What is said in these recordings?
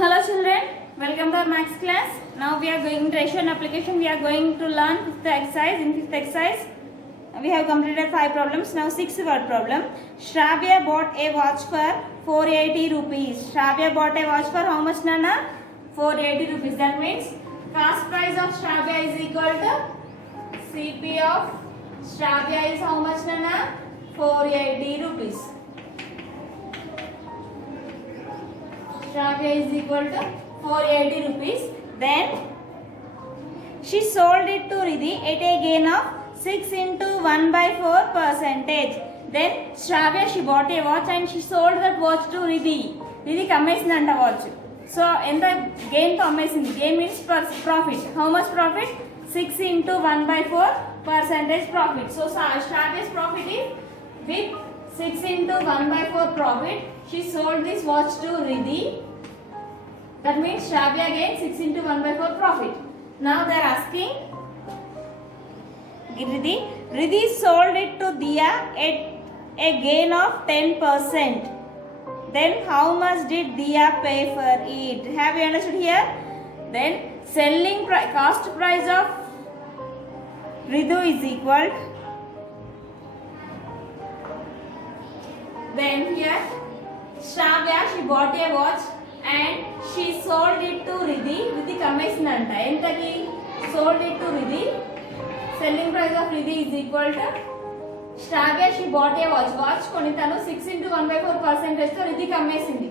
Hello children, welcome to our maths class. Now we are going to ratio and application. We are going to learn fifth exercise. In fifth exercise, we have completed 5 problems. Now 6th word problem. Shravya bought a watch for 480 rupees. Shravya bought a watch for how much, Nana? 480 rupees. That means cost price of Shravya is equal to CP of Shravya is how much, Nana? 480 rupees. Shravya is equal to 480 rupees. Then she sold it to Riddhi at a gain of 6 into 1 by 4 percentage. Then Shravya, she bought a watch and she sold that watch to Riddhi. Riddhi అమ్మేసిందంట watch. So ఎంత gain తో అమ్మేసింది. Gain means profit. How much profit? 6 into 1 by 4 percentage profit. So Shravya's profit is with 6 into 1 by 4 profit. She sold this watch to Riddhi. That means Shravya gained 6 into 1 by 4 profit. Now they are asking Riddhi sold it to Diya at a gain of 10%. Then how much did Diya pay for it? Have you understood here? Then selling cost price of Riddhi is equal. Then here Shravya, she bought a watch and she sold it to Riddhi. Riddhi అమ్మేసిందంట. ఎంతకి? Sold it to Riddhi. Selling price of Riddhi is equal to Shravya, she bought a watch. Watch కొని తను 6 into 1 by 4 percentage తో Riddhiకి అమ్మేసింది.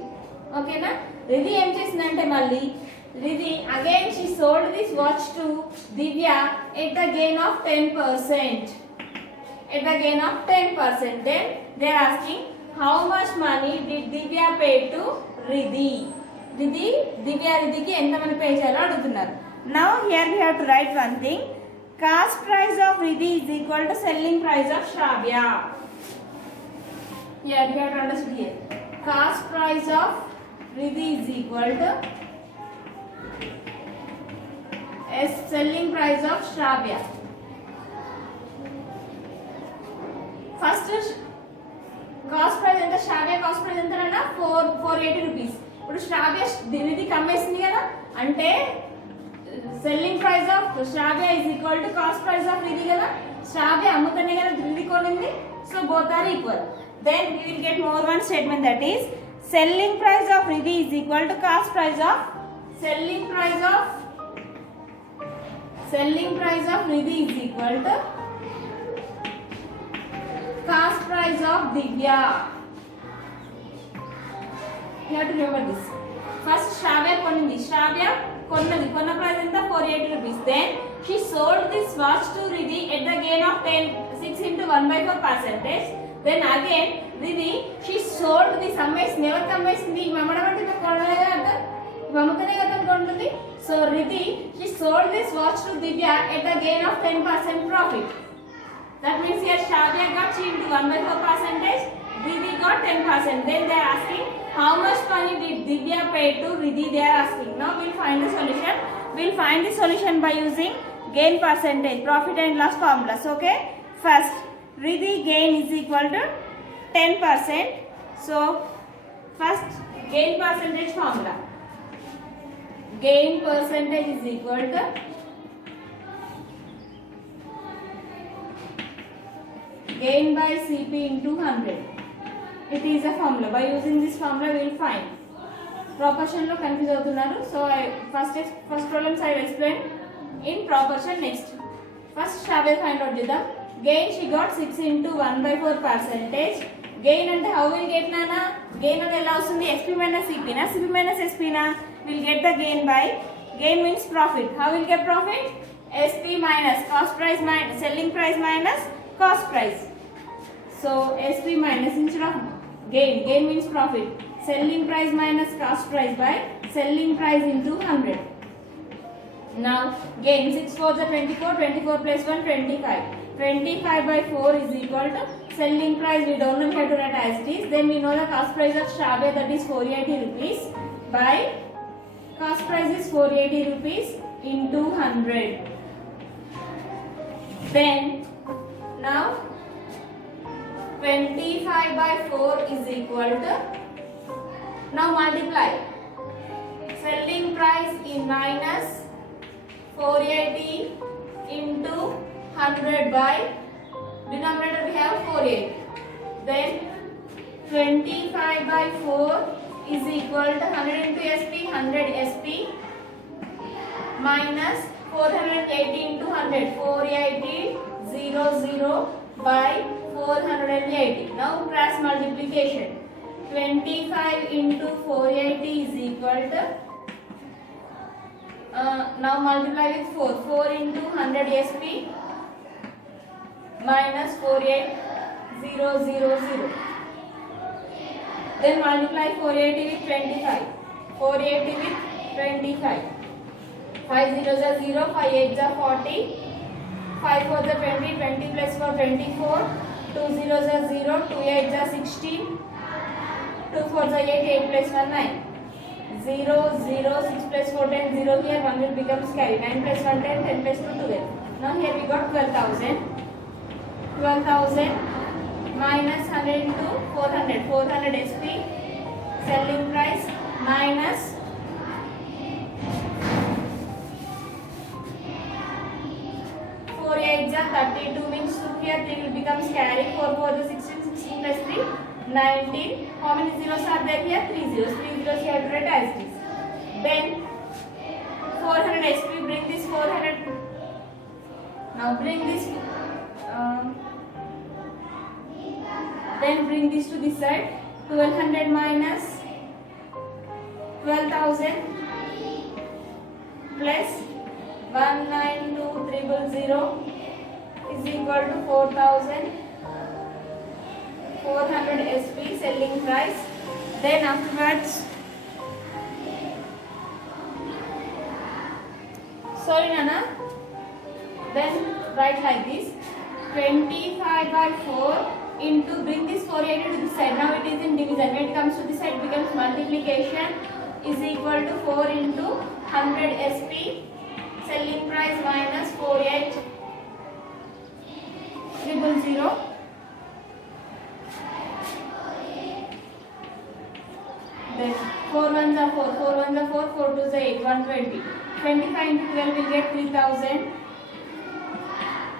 ఓకేనా? Riddhi ఏం చేసిందంటే మళ్ళీ Riddhi again she sold this watch to Divya at the gain of 10%. At the gain of 10%. Then they are asking how much money did Divya pay to Riddhi? Divya Riddhiకి ఎంత money pay చేయాలో అడుగుతున్నారు. Now here we have to write one thing. Cost price of Riddhi is equal to selling price of Shravya. Here we have to understand here. Cost price of Riddhi is equal to selling price of Shravya. First cost price ఎంత? శ్రావ్య cost price ఎంత అన్న 480 rupees. ఇప్పుడు శ్రావ్య Riddhiకి అమ్మేసింది కదా, అంటే selling price of Shravya is equal to cost price of Riddhi కదా. శ్రావ్య అమ్ముతనే కదా Riddhi కొనింది. So both are equal. Then we will get more one statement, that is selling price of Riddhi is equal to cost price of selling price of Riddhi is equal to cost price of Divya. You have to remember this. First Shravya కొనింది. Shravya కొన్న price ఎంత? 480 rupees. Then she sold this watch to Riddhi at the gain of 6 into 1 by 4 percentage. Then again Riddhi she sold this అమ్మేసింది. ఎవరికి అమ్మేసింది? అమ్మడం అంటే కొనలేదా అర్థం? అమ్ముతనే కదా కొంటుంది. So Riddhi she sold this watch to Divya at the gain of 10% profit. That means here Shravya got into 1 by 4 percentage, Riddhi got 10%. Then they are asking how much money did Divya pay to Riddhi, they are asking. Now we will find the solution. We will find the solution by using gain percentage, profit and loss formulas. Okay. First, Riddhi gain is equal to 10%. So first gain percentage formula. Gain percentage is equal to gain by CP into 100. It is a formula. By using this formula we will find. Proportion lo confuse avutunnaru. So first problems I will explain in proportion next. First Shravya find out chudam. Gain she got 6 into 1 by 4 percentage. Gain ante how will get nana? Gain ante ela vastundi? SP minus CP na? CP minus SP na? We will get the gain by gain means profit. How will get profit? SP minus cost price minus selling price minus cost price. So SP minus instead of gain means profit. Selling price minus cost price by selling price into 100. Now gain 6 4 is 24, 24 plus 1 25. 25 by 4 is equal to selling price. We don't know how to write as it is. Then we know the cost price of Shravya, that is 480 rupees, by cost price is 480 rupees into 100. Then now 25 by 4 is equal to, now multiply minus 480 into 100 by denominator we have 480. Then 25 by 4 is equal to 100 into SP, 100 SP minus 480 into 100, 480 0 by 480. Now cross multiplication. 25 into 480 is equal to now multiply with 4. 4 into 100 SP minus 48000. Then multiply 480 with 25. 480 with 25. 5 zeros are 0, 5 8s are 40. 5 4s are 20, 20 plus 4 24. 2 zeros are 0, 2 8s are 16. 2 4s are 8, 8 plus 1 9. 0 0 6 plus 4 10 0 here 1 will becomes carry. 9 plus 1 10, 10 plus 2 12. Now here we got 12,000. 12,000 minus 100 into 400. 400 SP selling price minus 4 8s are 32 means 2 here 3 will becomes carry. 4 4 is 16, 16 plus 3 19. How many zeros are there here? 3 zeros. 3 zeros you have to write as it is. Then 400 SP, bring this 400. Now bring this. Then bring this to this side. 1200 minus 12,000 plus 192,000 is equal to 4,400 SP selling price. Then afterwards, sorry Nana, then write like this. 25 by 4 into, bring this 480 to this side. Now it is in division. When it comes to this side, it becomes multiplication is equal to 4 into 100 SP selling price minus 48,000. Then 4 ones are 4, 4 ones are 4, 4 twos are 8, 120. 25 into 12 will get 3,000.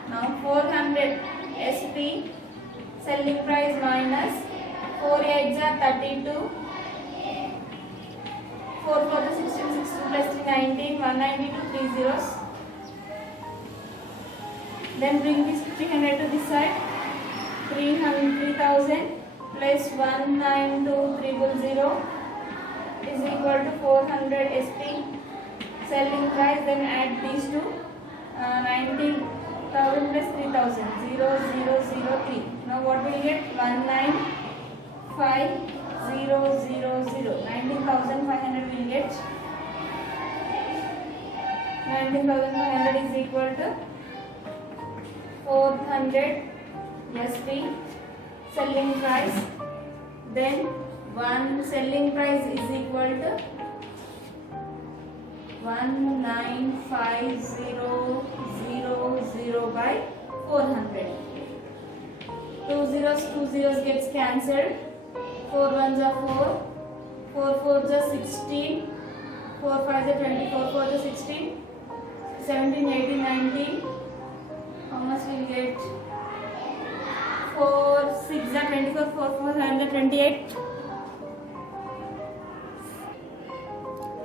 Now 400 SP selling price minus 4 8s are 32. 4 4 is 16, 16 plus 3 19, 192, 3 zeros. Then bring this 300 to this side. 3,000 plus 192,000 is equal to 400 SP selling price. Then add these two. 19,000 plus 3,000, 0,003. Now what will you get? 195,000. 19,500 will get. 19,500 is equal to 400 SP selling price. Then one selling price is equal to 195,000 by 400. 2 zeros gets cancelled. 4 ones are 4. 4 4s are 16. 4 5s are 20. 4 4s are 16. 17, 18, 19. How much will get? 4 6 are 24. 4 4 are 28.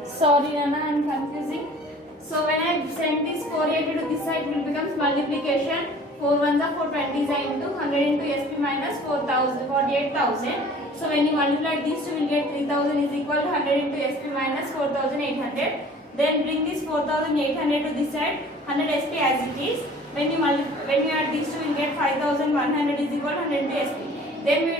Sorry Nana, I am confusing. So when I send this 480 to this side, it will become multiplication. 4 ones are 4, 20s are into 100 into SP minus 4,000, 48,000. So when you multiply these two, you will get 3,000 is equal to 100 into SP minus 4,800. Then bring this 4,800 to this side, 100 SP as it is. When you add these two, you will get 5,100 is equal to 100 into SP. Then we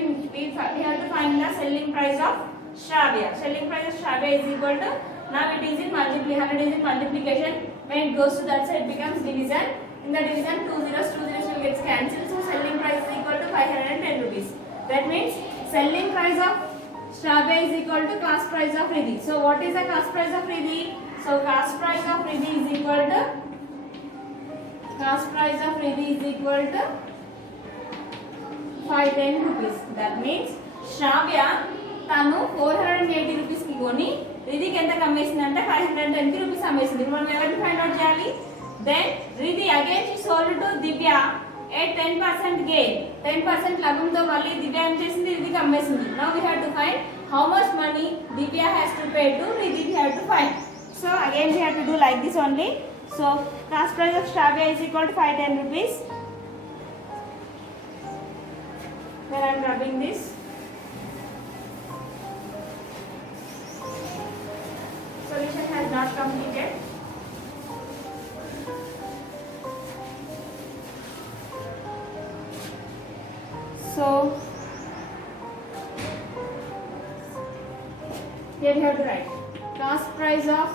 have to find the selling price of Shravya. Selling price of Shravya is equal to, now it is in 100 is in multiplication. When it goes to that side, it becomes division. In the division, 2 zeros will get cancelled. So selling price is equal to 510 rupees. That means selling price of Shravya is equal to cost price of Riddhi. So what is the cost price of Riddhi? So cost price of Riddhi is equal to 510 rupees. That means Shravya tanu 480 rupees ki koni రిధికి ఎంత అమ్మేసింది అంటే 510 rupees అమ్మేసింది. ఇప్పుడు మనం ఎవరిని find out చేయాలి? Then Riddhi again she sold to Divya at 10% gain. 10% లాభంతో మళ్ళీ దివ్య ఏం చేసింది? రిధికి అమ్మేసింది. Now we have to find how much money Divya has to pay to Ridhi. We have to find. So again we have to do like this only. So cost price of Shravya is equal to 510 rupees. Then I am rubbing this. Solution has not completed. So here we have to write cost price of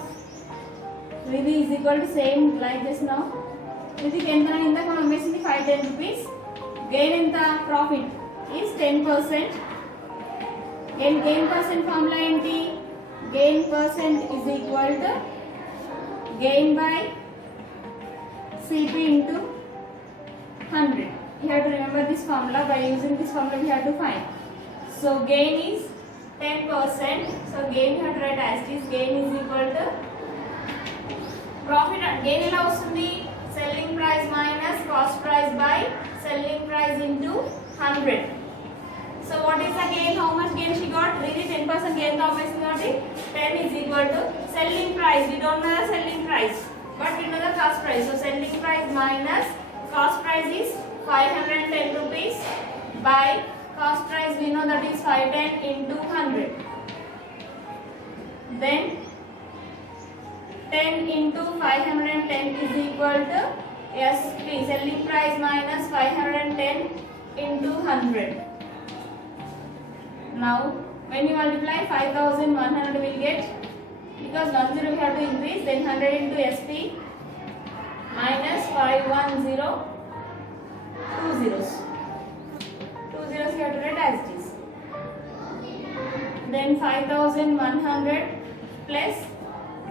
Ridhi is equal to same like this now. Ridhi enta inda మనం అమ్మేసింది 510 rupees. Gain enta profit is 10%. Gain percent formula enti? Gain percent is equal to gain by CP into 100. You have to remember this formula. By using this formula we have to find. So gain is 10%. So gain you have to write as is. Gain is equal to profit. Gain ఎలా వస్తుంది? Selling price minus cost price by selling price into 100. So what is the gain? How much gain she got? Really 10% gain తో అమ్మేసింది కాబట్టి 10 is equal to selling price. We don't know the selling price, but we know the cost price. So selling price minus cost price is 510 rupees by cost price we know that is 510 into 100. Then 10 into 510 is equal to SP. Selling price minus 510 into 100. Now when you multiply 5100 will get, because 10 we have to increase, then 100 into SP minus 510. 2 zeros. 2 zeros you have to write as it is. Then 5100 plus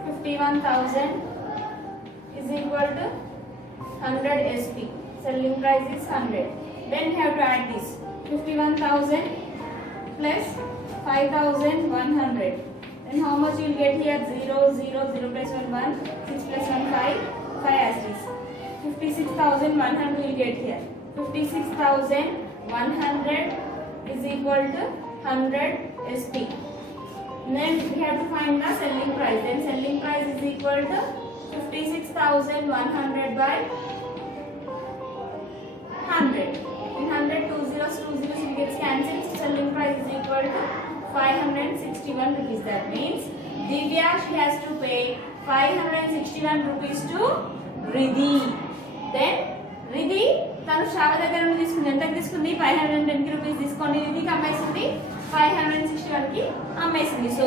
51,000 is equal to 100 SP. Selling price is 100. Then you have to add this 51,000 plus 5,100. Then how much you will get here? 0, 0, 0 plus 1, 1, 6 plus 1, 5, 5 as it is. 56,100 will get here. 56,100 is equal to 100 SP. Then we have to find the selling price. Then selling price is equal to 56,100 by 100. In 100, 2 zeros will get cancelled. Selling price is equal to 561 rupees. That means Divya, she has to pay 561 rupees to Ridhi. Then Ridhi తను శ్రావ దగ్గర నుండి తీసుకుంది. ఎంతకు తీసుకుంది? 510 rupees తీసుకొని రిధికి అమ్మేసింది 561 కి అమ్మేసింది. So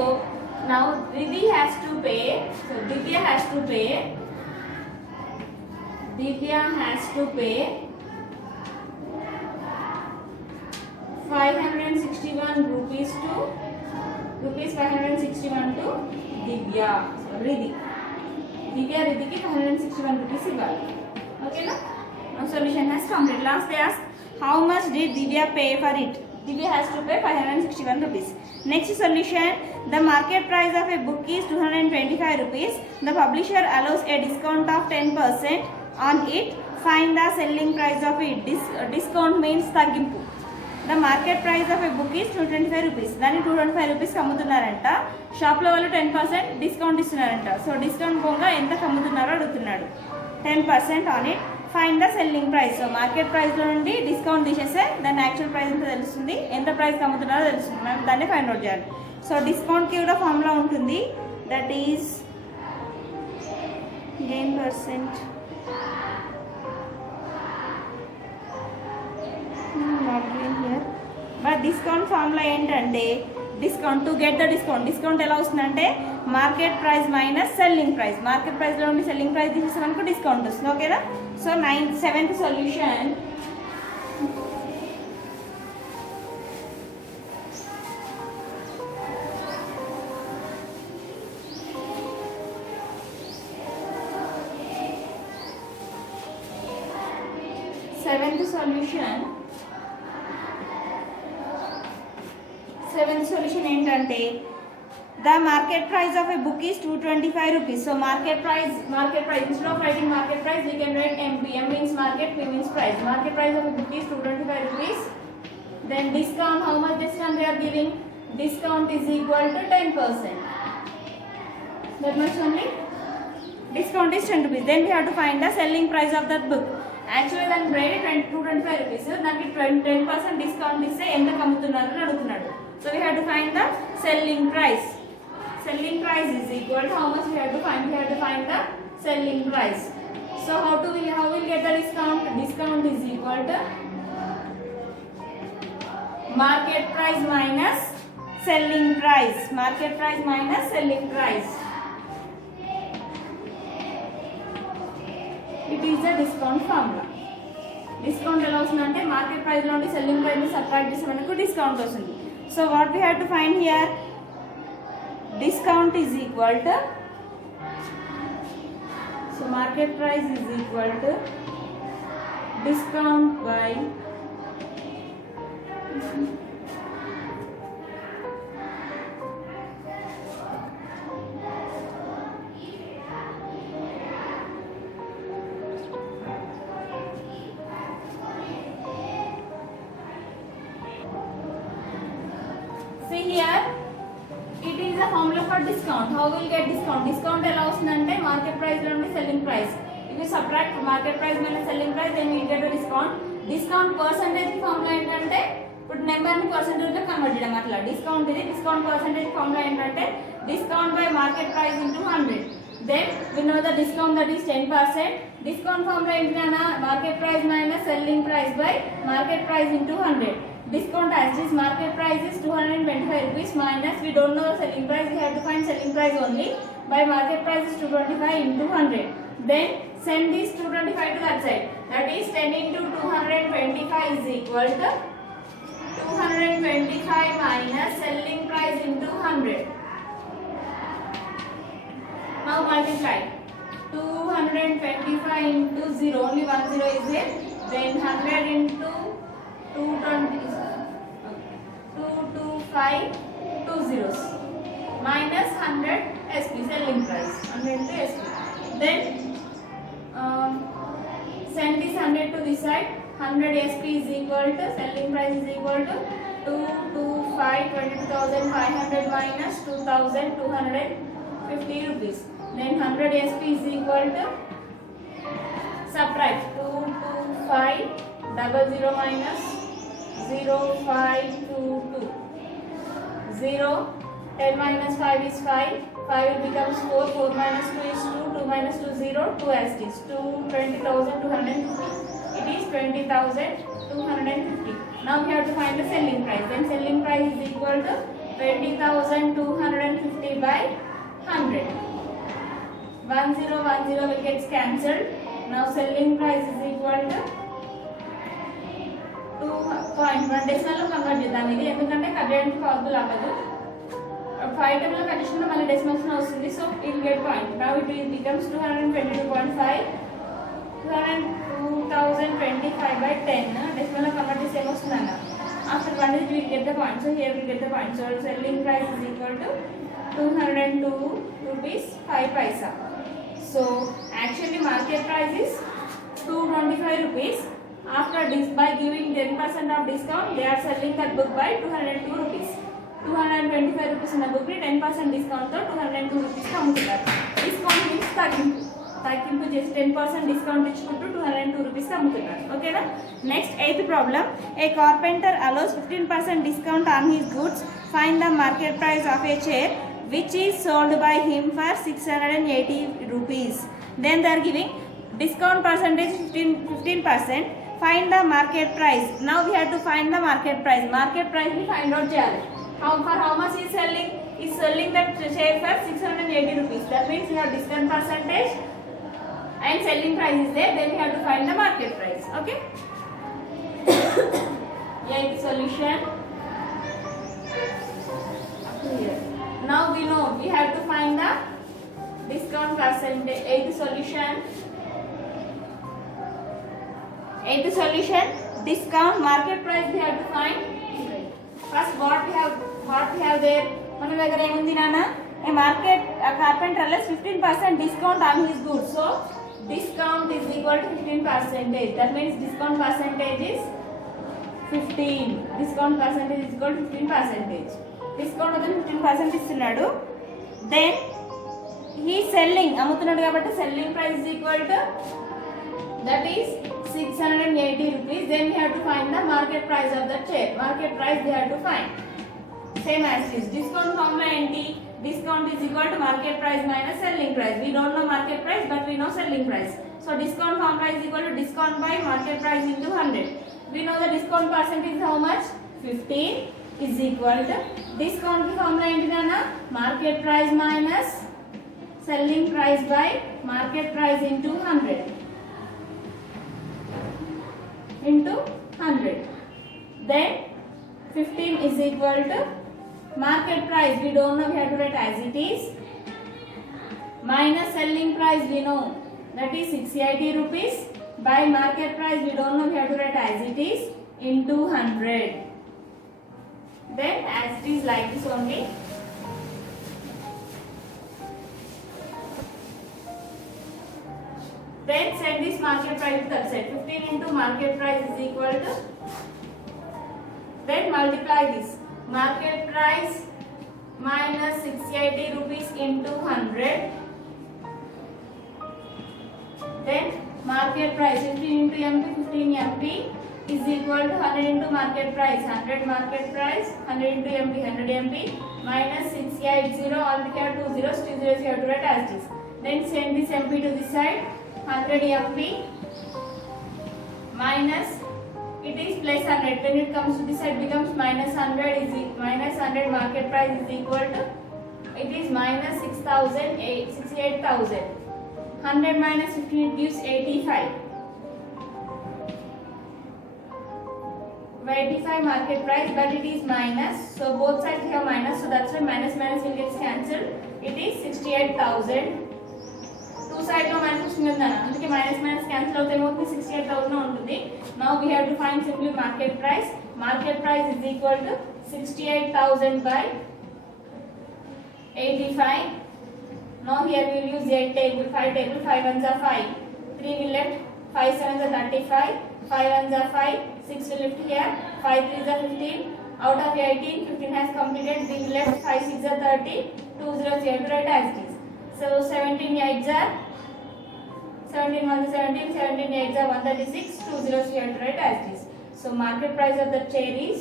now Riddhi has to pay. So Divya has to pay 561 rupees to rupees 561 to Divya. So Ridhi. Divya Ridhiki 561 rupees ఇవ్వాలి. Okay na? Now solution has completed. Last they ask how much did Divya pay for it? Divya has to pay 561 rupees. Next solution, the market price of a book is 225 rupees. The publisher allows a discount of 10% on it. Find the selling price of it. Discount means తగ్గింపు. The market price of a book is 225 rupees. దాన్ని 225 rupees అమ్ముతున్నారంట. షాప్లో వాళ్ళు 10% discount ఇస్తున్నారంట. So discount పోగా ఎంత అమ్ముతున్నారో అడుగుతున్నాడు. 10% on it. Find the selling price. So market ప్రైస్లో నుండి discount తీసేస్తే దాని యాక్చువల్ ప్రైస్ ఎంత తెలుస్తుంది, ఎంత ప్రైస్కి అమ్ముతున్నారో తెలుస్తుంది. మనం దాన్ని ఫైండ్ అవుట్ చేయాలి. సో డిస్కౌంట్కి కూడా ఫార్ములా ఉంటుంది. That is gain percent here. But discount formula ఏంటంటే discount to get the discount ఎలా వస్తుందంటే market price minus selling price. Market ప్రైస్లో ఉండి సెల్లింగ్ ప్రైస్ తీసేస్తే మనకు డిస్కౌంట్ వస్తుంది. ఓకేనా? So 7th solution, seventh solution ఏంటంటే The market price of a book is 225 rupees. So market price. Instead of writing market price, we can write MP. M means market, P means price. Market price of a book is 225 rupees. Then discount, how much discount they are giving? Discount is equal to 10%. That much only. Discount is 10 rupees. Then we have to find the selling price of that book. Actually then rate 225 rupees. నాకు 10% discount ఇస్తే ఎంత కమ్ముతున్నారు అని అడుగుతున్నాడు. So we have to find the selling price. Selling price is equal to how much we have to find? We have to find the selling price. So how we'll get the discount? Discount is equal to market price minus selling price. Market price minus selling price. It is a discount formula. Discount ఎలా వస్తుందంటే market price లో నుండి selling price ని subtract చేస్తే మనకు discount వస్తుంది. So what we have to find here? Discount is equal to, so market price is equal to discount by see here, it is a formula for discount. How will get discount? Discount ఎలా వస్తుందంటే market price నుండి selling price. If you subtract market price minus selling price, then we get a discount. Discount percentage formula ఏంటంటే ఇప్పుడు number ని percentage లో convert చేయడం అట్లా. Discount ఇది. డిస్కౌంట్ పర్సెంటేజ్ ఫార్ములా ఏంటంటే discount by market price into 100. Then we know the discount, that is 10%. Discount formula ఏంటన్నా market price minus selling price by market price into 100. Discount as is market price is 225 rupees minus, we don't know the selling price, we have to find selling price only, by market price is 225 into 100. Then send this 225 to that side, that is 10 into 225 is equal to 225 minus selling price into 100. Now multiply 225 into 0, only 1 0 is there, then 100 into 225 2 zeros minus 100 SP selling price, 100 into SP. Then send this 100 to this side, 100 SP is equal to selling price is equal to 225 22,500 minus 2,250 rupees. Then 100 SP is equal to, subtract 225 00 minus 0522 0, 10 minus 5 is 5, 5 becomes 4, 4 minus 2 is 2, 2 minus 2 0, 2 as it is, 20,250, it is 20,250. Now we have to find the selling price, then selling price is equal to 20,250 by 100. 1 0 1 0 will get cancelled. Now selling price is equal to 2.1 decimal లో convert చేద్దాం. ఇది ఎందుకంటే cut చేయడానికి possible అవ్వదు. 5 time లో cut చేసినా మళ్ళీ decimals లో వస్తుంది. So it get point. Now it becomes 222.5, 2025 by 10 decimal లో కన్వర్ట్ చేస్తే ఏమొస్తుంది అన్న. After 1 is we get the point. So here we get the point. So selling price is equal to 202 rupees 5 paisa. So actually market price is 225 rupees. After this, by giving 10% of discount, they are selling that book by 202 rupees. 225 rupees in the book, 10% discount to 202 rupees అమ్ముతున్నారు. Discount means తగ్గింపు చేసి 10% discount ఇచ్చుకుంటూ 202 rupees అమ్ముతున్నారు. ఓకేనా? Next 8th problem. A carpenter allows 15% discount on his goods. Find the market price of a chair which is sold by him for 680 rupees. Then they are giving discount percentage 15%. Find the market price. Now we have to find the market price. Market price we find out cheyali. How much is selling? Is selling that chair for 680 rupees. That means we have discount percentage and selling price is there. Then we have to find the market price. Okay. Yeah, the solution. Here. Now we know we have to find the discount percentage. The solution. The solution, discount market price we have to find. First what we have there, మన దగ్గర ఏముంది నాన్న, a market carpenter allows 15% discount on his goods. So discount is equal to 15%. That means discount percentage is 15. Discount percentage is equal to 15%. Discount అతను 15% ఇస్తున్నాడు. Then he selling, అమ్ముతున్నాడు కాబట్టి selling price is equal to, that is 680 rupees. Then we have to find the market price of the chair. Market price we have to find. Same as this. Discount formula enti, discount is equal to market price minus selling price. We don't know market price but we know selling price. So discount formula is equal to discount by market price into 100. We know the discount percentage is how much? 15 is equal to discount formula enti nana, market price minus selling price by market price into 100. Into 100. Then 15 is equal to market price, we don't know, we have to write as it is, minus selling price we know, that is 680 rupees, by market price we don't know, we have to write as it is, into 100. Then as it is like this only. Then send this market price to that side. 15 into market price is equal to, then multiply this. Market price minus 680 rupees into 100. Then market price 15 into MP, 15 MP is equal to 100 into market price. 100 market price, 100 into MP, 100 MP minus 680, altogether 2 zeros, 2 zeros you have to write as this. Then send this MP to this side. 100 MP minus, it is plus 100, when it comes to this side becomes minus 100 is minus 100 market price is equal to, it is minus 68,000. 100 minus 15 it gives 85. 85 market price, but it is minus, so both sides have minus, so that's why minus minus will get cancelled. It is 68,000. Two side లో minus వస్తుంది కదా, అందుకే minus minus cancel అవుతే ఏమవుతుంది, 68,000 ఉంటుంది. Now we have to find simply market price. Market price is equal to 68,000 by 85. Now here we will use 8 table, 5 table, 5 ones are 5, 3 will left, 5 sevens are 35, 5 ones are 5, 6 will left here, 5 threes are 15. Out of 18, 15 has completed, 3 will left, 5 6 are 30, 2 zeros you have to write as it is. So 17 8s are 17 1 is 17, 17 8s are 136, 2 zeros you have to write as it is. So market price of the chair is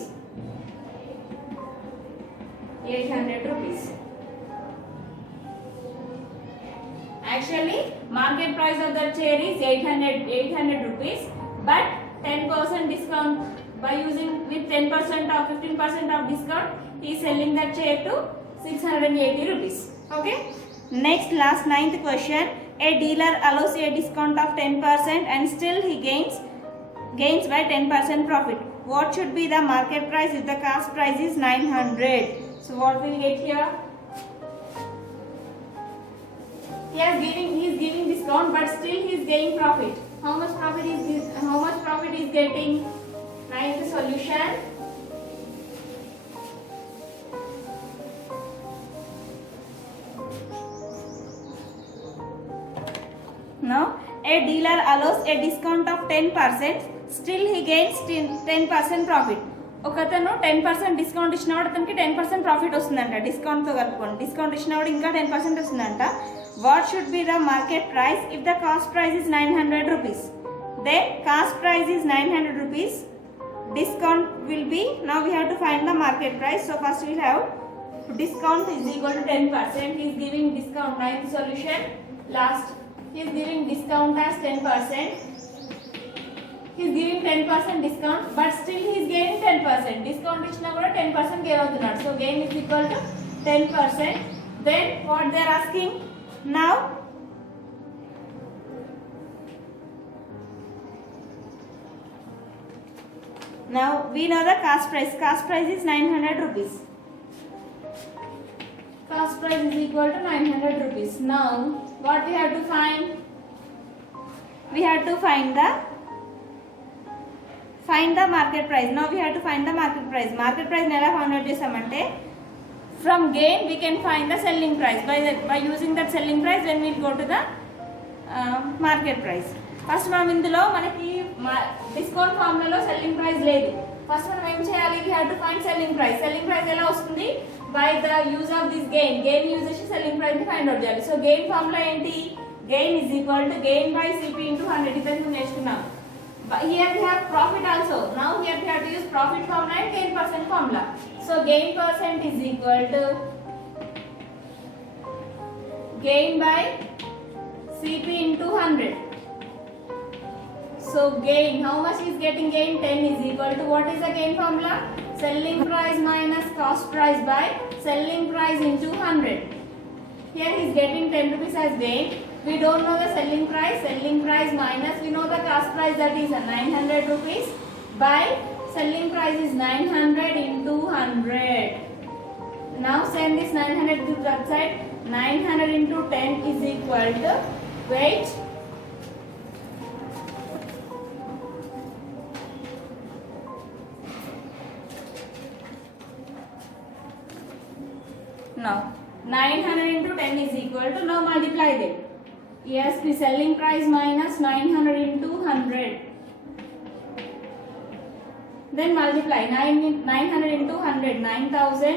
800 rupees. Actually market price of the chair is 800 rupees, but 10% discount, by using with 10% or 15% of discount he is selling that chair to 680 rupees. Okay. Next, last 9th question. A dealer allows a discount of 10% and still he gains by 10% profit. What should be the market price if the cost price is 900? So what will get here? He is giving discount, but still he is gaining profit. How much profit is getting? 9th solution. Now, a dealer allows a discount of 10%, still he gains 10% profit. ఒకతను 10% discount ఇచ్చినప్పుడు అతనికి 10% profit వస్తుందంట, డిస్కౌంట్తో కలుపుకోండి. Discount ఇచ్చినప్పుడు ఇంకా 10% వస్తుందంట. What should be the market price if the cost price is 900 rupees? Then cost price is 900 rupees, discount will be, now we have to find the market price. So first we have discount is equal to 10%. He is giving discount. 9th solution, last. He is giving discount as 10%. He is giving 10% discount, but still he is gaining 10%. Discount ఇచ్చినా కూడా 10% gain అవుతున్నాడు. So gain is equal to 10%. Then what they are asking now? Now we know the cost price. Cost price is 900 rupees. Cost price is equal to 900 rupees. Now what we have to find? We have to find the market price. Now we have to find the market price. Market price ఎలా find out చేసామంటే From gain we can find the selling price. By using that selling price, then we'll go to the market price. First మనం ఇందులో మనకి discount ఫార్ములాలో selling price లేదు. First మనం ఏం చేయాలి? We have to find selling price. Selling price ఎలా వస్తుంది? By the use of this gain. Gain use చేసి సెల్లింగ్ ప్రైస్ ని ఫైండ్ అవుట్ చేయాలి. సో గెయిన్ ఫార్ములా ఏంటి? Gain is equal to gain by CP into 100. ఇదని నేర్చుకున్నాం. Here we have profit also. Now here we have to use profit formula and gain percent formula. So gain percent is equal to gain by CP into 100. So gain, how much is getting gain? 10 is equal to, what is the gain formula? Selling price minus cost price by selling price into 100. Here he is getting 10 rupees as gain. We don't know the selling price. Selling price minus, we know the cost price, that is 900 rupees, by selling price is 900 into 100. Now send this 900 to that side. 900 into 10 is equal to, wait, now 900 into 10 is equal to, now multiply them. Yes, the selling price minus 900 into 100. Then multiply 900 into 100, 9000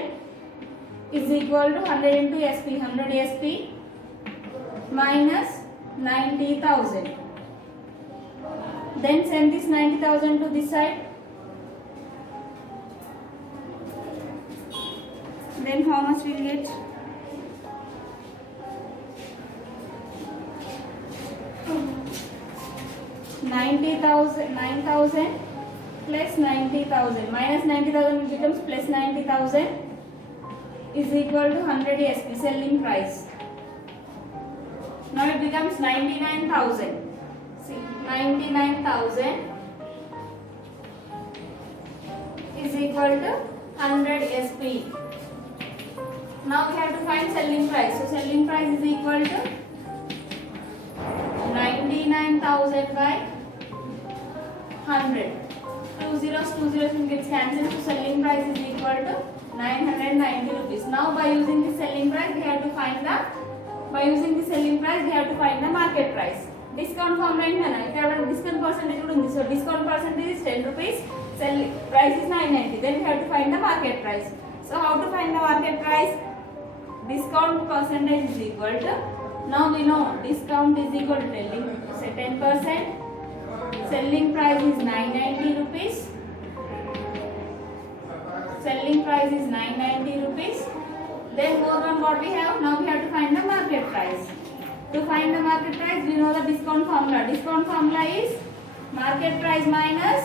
is equal to 100 into SP, 100 SP minus 90,000. Then send this 90,000 to this side. Then how much will get? 9,000 plus 90,000 minus 90,000 becomes plus 90,000 is equal to 100 SP, selling price. Now it becomes 99,000. See, 99,000 is equal to 100 SP. Now we have to find selling price. So selling price is equal to 99,000 by 100. 2 zeros gets cancelled. So selling price is equal to 990 rupees. Now by using the selling price, we have to find the market price. Discount formula ఏంటన్నా? ఇక్కడ discount percentage కూడా ఉంది. So discount percentage is 10 rupees. Selling price is 990. Then we have to find the market price. So how to find the market price? Discount percentage is equal to, now we know discount is equal to 10%. Selling price is 990 rupees. Selling price is 990 rupees. Then more on what we have, now we have to find the market price. To find the market price, we know the discount formula. Discount formula is market price minus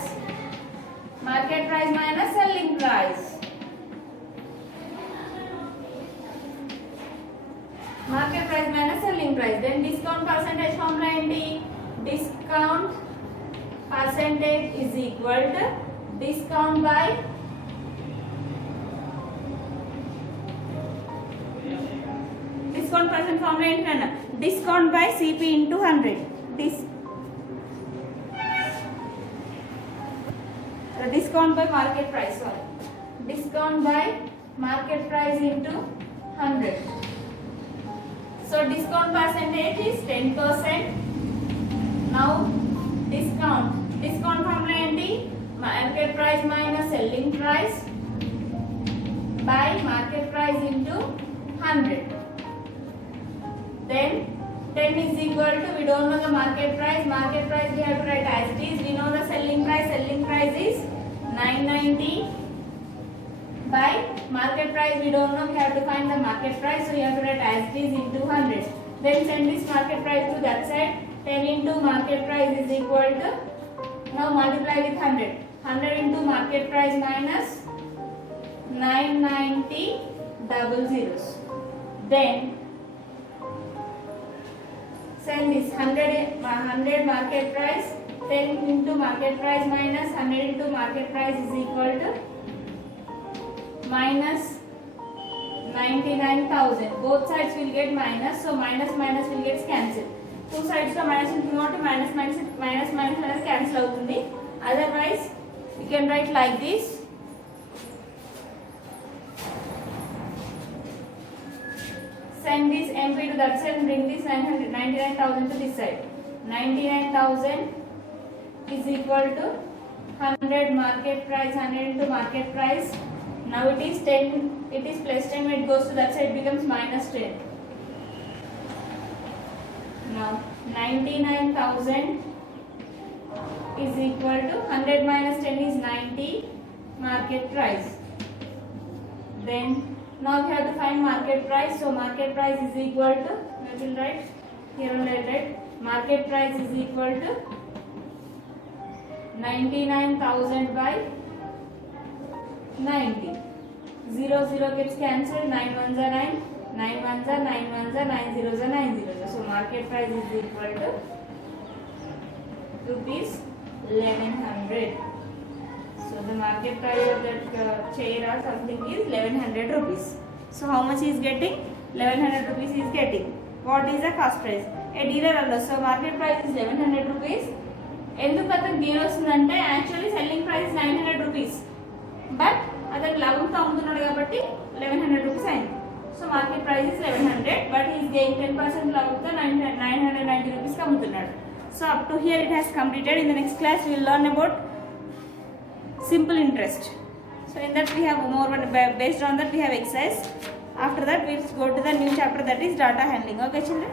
selling price. Market price minus selling price. Then discount percentage formula enti? Discount percentage is equal to discount by discount percent formula ఏంటన్నా? Discount by CP into 100. Discount by market price, sorry. Discount by market price into 100. So discount percentage is 10%. Now discount formula ఏంటి? Market price minus selling price by market price into 100. Then 10 is equal to, we don't know the market price we have to write as it is. We know the selling price is 990 by market price we don't know, we have to find the market price, so we have to write as it is into 100. Then send this market price to that side. 10 into market price is equal to, now multiply with 100. 100 into market price minus 990 double zeros. Then send this 100 market price, 10 into market price minus 100 into market price is equal to minus 99,000. Both sides will get minus, so minus will get cancelled. Two sides లో minus ఉంటుంది, minus అనేది cancel అవుతుంది. Otherwise we can write like this. send this MP to that side and bring this 99,000 to this side. 99,000 is equal to 100 market price, 100 into market price. Now it is 10, it is plus 10, when it goes to that side it becomes minus 10. Now 99,000 is equal to 100 minus 10 is 90 market price. Then now we have to find market price. So market price is equal to, we will write here on the right, market price is equal to 99,000 by 90. 0 0 gets cancelled. 9 ones are 9, 9 ones are 9 ones are 9 zeros are 9 zeros. So market price is equal to rupees 1100. So the market price of that chair or something is 1100 rupees. So how much he is getting? 1100 rupees he is getting. What is the cost price? A dealer alone. So market price is 1100 rupees. ఎందుకు అతను gain వస్తుందంటే actually selling price 900 rupees, but అతను లాభంతో అమ్ముతున్నాడు కాబట్టి 1100 rupees అయింది. So market price is 1100, but is gain 10% లాభంతో 990 రూపీస్కి అమ్ముతున్నాడు. So up to hear it has completed. In the next class we will learn about simple interest. So in that we have more one, based on that we have exercise. After that we will go to the new chapter, that is data handling. Okay children.